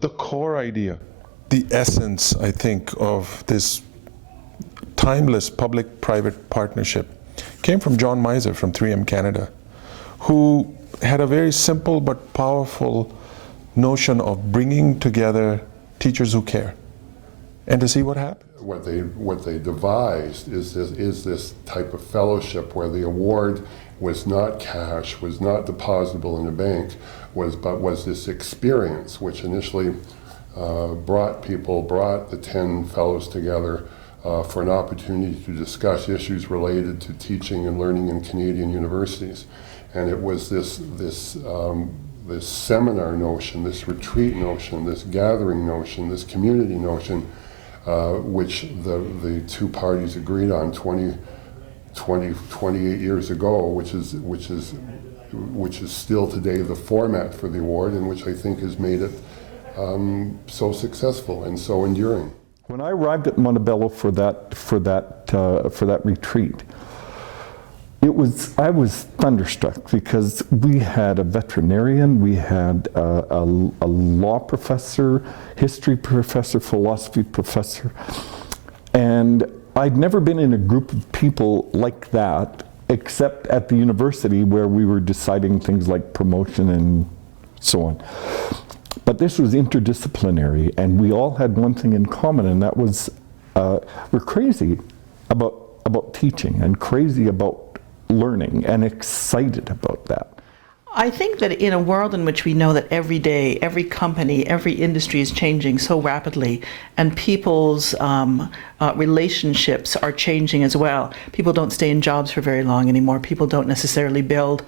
The core idea, the essence, I think, of this timeless public-private partnership came from John Miser from 3M Canada, who had a very simple but powerful notion of bringing together teachers who care and to see what happens. What they devised is this type of fellowship where the award was not cash, was not depositable in a bank, but was this experience which initially brought the 10 fellows together for an opportunity to discuss issues related to teaching and learning in Canadian universities. And it was this seminar notion, this retreat notion, this gathering notion, this community notion, which the two parties agreed on 28 years ago, which is still today the format for the award, and which I think has made it so successful and so enduring. When I arrived at Montebello for that retreat, I was thunderstruck because we had a veterinarian, we had a law professor, history professor, philosophy professor, and I'd never been in a group of people like that except at the university where we were deciding things like promotion and so on. But this was interdisciplinary, and we all had one thing in common, and that was we're crazy about teaching and crazy about learning and excited about that. I think that in a world in which we know that every day, every company, every industry is changing so rapidly, and people's relationships are changing as well. People don't stay in jobs for very long anymore. People don't necessarily build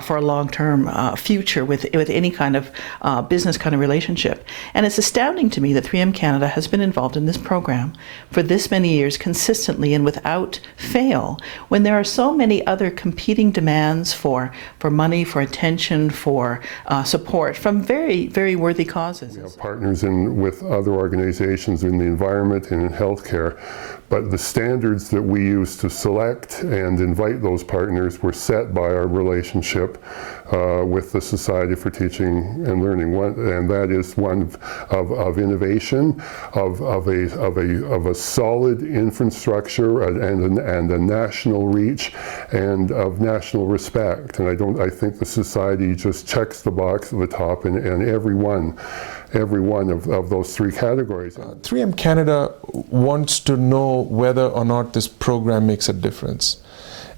for a long-term future with any kind of business kind of relationship. And it's astounding to me that 3M Canada has been involved in this program for this many years consistently and without fail, when there are so many other competing demands for money, for attention, for support from very, very worthy causes. We have partners with other organizations in the environment and in healthcare, but the standards that we use to select and invite those partners were set by our relationship with the Society for Teaching and Learning, and that is one of innovation, of a solid infrastructure and a national reach, and of national respect. And I think the Society just checks the box at the top in every one of those three categories. 3M Canada wants to know whether or not this program makes a difference.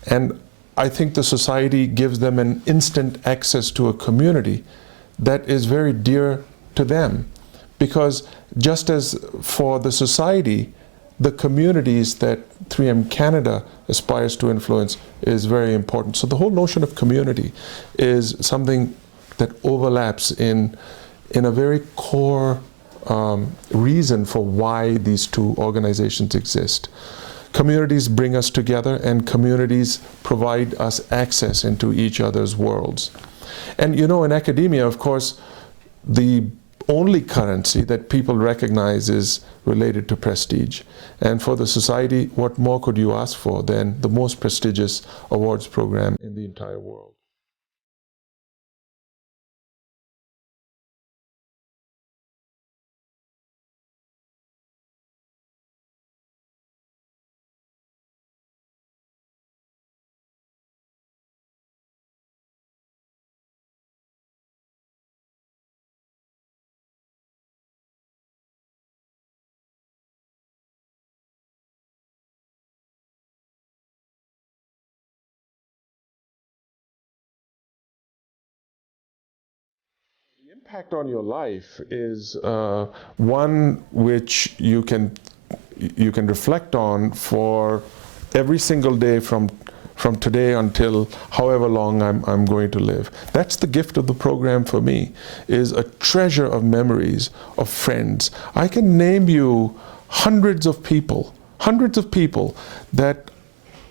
And I think the Society gives them an instant access to a community that is very dear to them. Because just as for the Society, the communities that 3M Canada aspires to influence is very important. So the whole notion of community is something that overlaps in a very core reason for why these two organizations exist. Communities bring us together, and communities provide us access into each other's worlds. And in academia, of course, the only currency that people recognize is related to prestige. And for the Society, what more could you ask for than the most prestigious awards program in the entire world? The impact on your life is one which you can reflect on for every single day from today until however long I'm going to live. That's the gift of the program for me, is a treasure of memories, of friends. I can name you hundreds of people that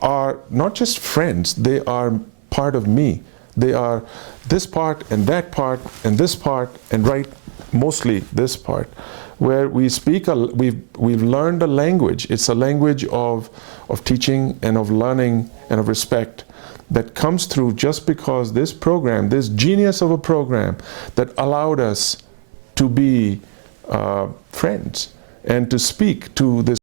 are not just friends, they are part of me. They are this part and that part and this part and mostly this part, where we speak, we've learned a language. It's a language of teaching and of learning and of respect that comes through just because this program, this genius of a program that allowed us to be friends and to speak to this